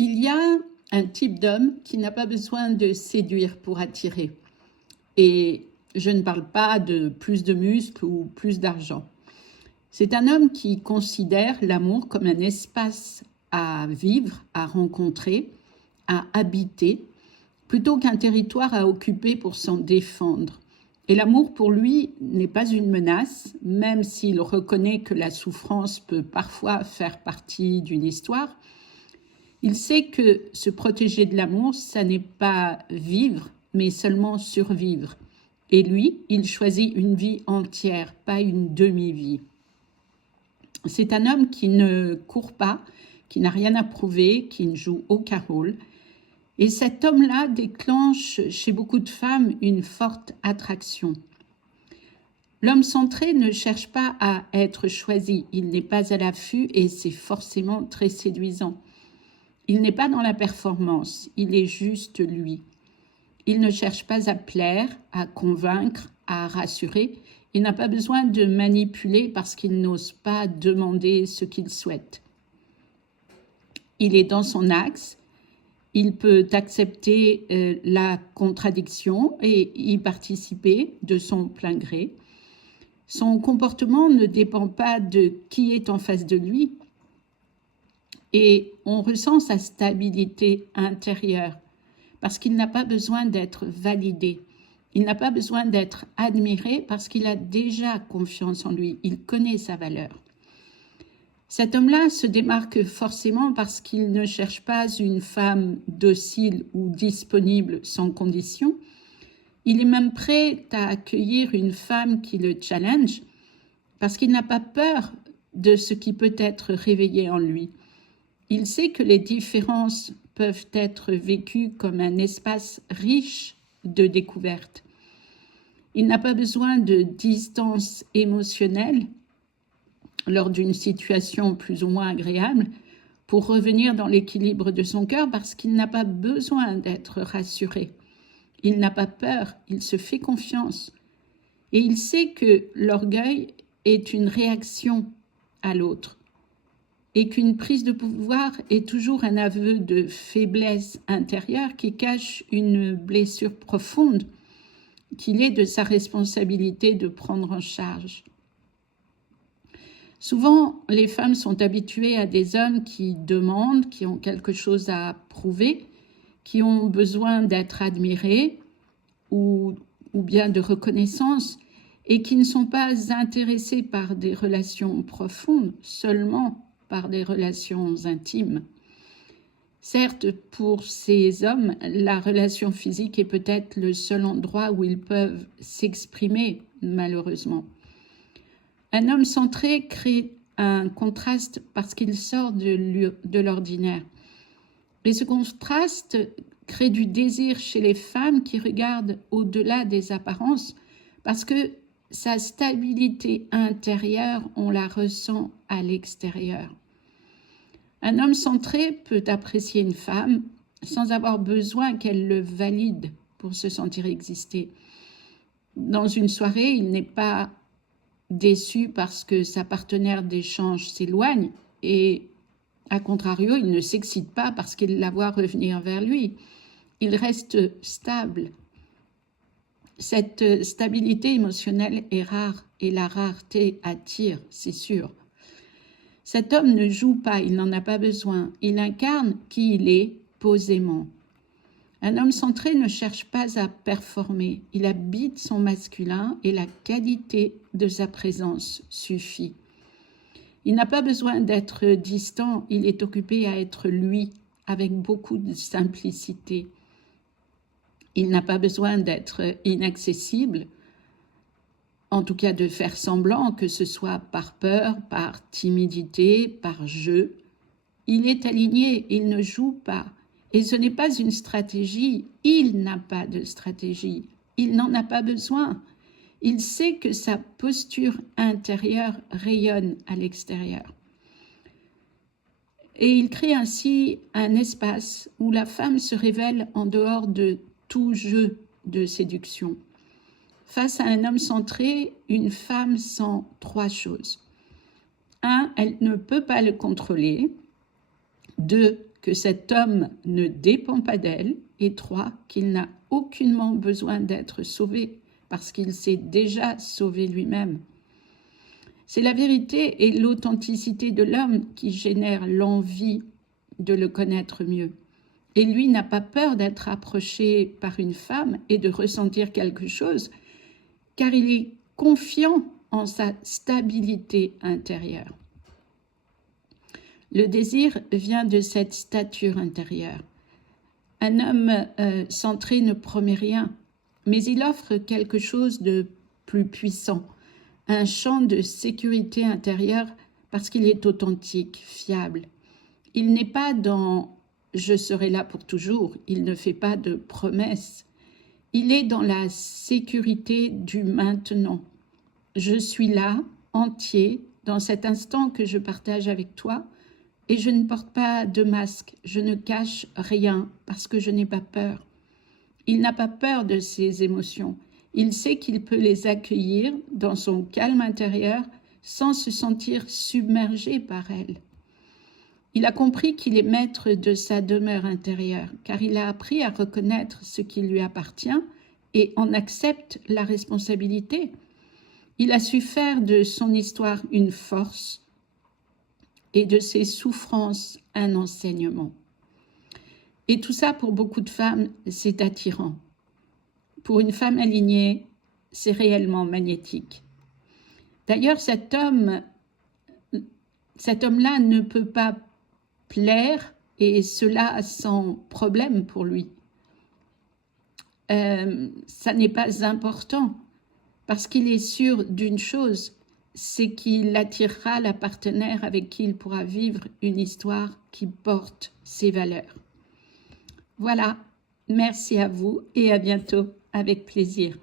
Il y a un type d'homme qui n'a pas besoin de séduire pour attirer. Et je ne parle pas de plus de muscles ou plus d'argent. C'est un homme qui considère l'amour comme un espace à vivre, à rencontrer, à habiter, plutôt qu'un territoire à occuper pour s'en défendre. Et l'amour, pour lui, n'est pas une menace, même s'il reconnaît que la souffrance peut parfois faire partie d'une histoire. Il sait que se protéger de l'amour, ça n'est pas vivre, mais seulement survivre. Et lui, il choisit une vie entière, pas une demi-vie. C'est un homme qui ne court pas, qui n'a rien à prouver, qui ne joue aucun rôle. Et cet homme-là déclenche chez beaucoup de femmes une forte attraction. L'homme centré ne cherche pas à être choisi, il n'est pas à l'affût et c'est forcément très séduisant. Il n'est pas dans la performance, il est juste lui. Il ne cherche pas à plaire, à convaincre, à rassurer. Il n'a pas besoin de manipuler parce qu'il n'ose pas demander ce qu'il souhaite. Il est dans son axe, il peut accepter la contradiction et y participer de son plein gré. Son comportement ne dépend pas de qui est en face de lui, et on ressent sa stabilité intérieure parce qu'il n'a pas besoin d'être validé. Il n'a pas besoin d'être admiré parce qu'il a déjà confiance en lui. Il connaît sa valeur. Cet homme-là se démarque forcément parce qu'il ne cherche pas une femme docile ou disponible sans condition. Il est même prêt à accueillir une femme qui le challenge parce qu'il n'a pas peur de ce qui peut être réveillé en lui. Il sait que les différences peuvent être vécues comme un espace riche de découvertes. Il n'a pas besoin de distance émotionnelle lors d'une situation plus ou moins agréable pour revenir dans l'équilibre de son cœur parce qu'il n'a pas besoin d'être rassuré. Il n'a pas peur, il se fait confiance. Et il sait que l'orgueil est une réaction à l'autre et qu'une prise de pouvoir est toujours un aveu de faiblesse intérieure qui cache une blessure profonde qu'il est de sa responsabilité de prendre en charge. Souvent, les femmes sont habituées à des hommes qui demandent, qui ont quelque chose à prouver, qui ont besoin d'être admirés ou bien de reconnaissance et qui ne sont pas intéressés par des relations profondes, seulement par des relations intimes. Certes, pour ces hommes, la relation physique est peut-être le seul endroit où ils peuvent s'exprimer, malheureusement. Un homme centré crée un contraste parce qu'il sort de l'ordinaire. Et ce contraste crée du désir chez les femmes qui regardent au-delà des apparences parce que sa stabilité intérieure, on la ressent à l'extérieur. Un homme centré peut apprécier une femme sans avoir besoin qu'elle le valide pour se sentir exister. Dans une soirée, il n'est pas déçu parce que sa partenaire d'échange s'éloigne et, à contrario, il ne s'excite pas parce qu'il la voit revenir vers lui. Il reste stable. Cette stabilité émotionnelle est rare et la rareté attire, c'est sûr. Cet homme ne joue pas, il n'en a pas besoin. Il incarne qui il est posément. Un homme centré ne cherche pas à performer. Il habite son masculin et la qualité de sa présence suffit. Il n'a pas besoin d'être distant, il est occupé à être lui, avec beaucoup de simplicité. Il n'a pas besoin d'être inaccessible, en tout cas de faire semblant, que ce soit par peur, par timidité, par jeu. Il est aligné, il ne joue pas. Et ce n'est pas une stratégie, il n'a pas de stratégie, il n'en a pas besoin. Il sait que sa posture intérieure rayonne à l'extérieur. Et il crée ainsi un espace où la femme se révèle en dehors de tout jeu de séduction. Face à un homme centré, une femme sent trois choses. 1, elle ne peut pas le contrôler. 2, que cet homme ne dépend pas d'elle, et 3, qu'il n'a aucunement besoin d'être sauvé, parce qu'il s'est déjà sauvé lui-même. C'est la vérité et l'authenticité de l'homme qui génèrent l'envie de le connaître mieux. Et lui n'a pas peur d'être approché par une femme et de ressentir quelque chose, car il est confiant en sa stabilité intérieure. Le désir vient de cette stature intérieure. Un homme centré ne promet rien, mais il offre quelque chose de plus puissant, un champ de sécurité intérieure parce qu'il est authentique, fiable. Il n'est pas dans « je serai là pour toujours », il ne fait pas de promesses. Il est dans la sécurité du maintenant. Je suis là, entier, dans cet instant que je partage avec toi, et je ne porte pas de masque, je ne cache rien parce que je n'ai pas peur. Il n'a pas peur de ses émotions. Il sait qu'il peut les accueillir dans son calme intérieur sans se sentir submergé par elles. Il a compris qu'il est maître de sa demeure intérieure, car il a appris à reconnaître ce qui lui appartient et en accepte la responsabilité. Il a su faire de son histoire une force et de ses souffrances un enseignement. Et tout ça, pour beaucoup de femmes, c'est attirant. Pour une femme alignée, c'est réellement magnétique. D'ailleurs, cet homme-là ne peut pas plaire, et cela sans problème pour lui. Ça n'est pas important, parce qu'il est sûr d'une chose, c'est qu'il attirera la partenaire avec qui il pourra vivre une histoire qui porte ses valeurs. Voilà, merci à vous et à bientôt, avec plaisir.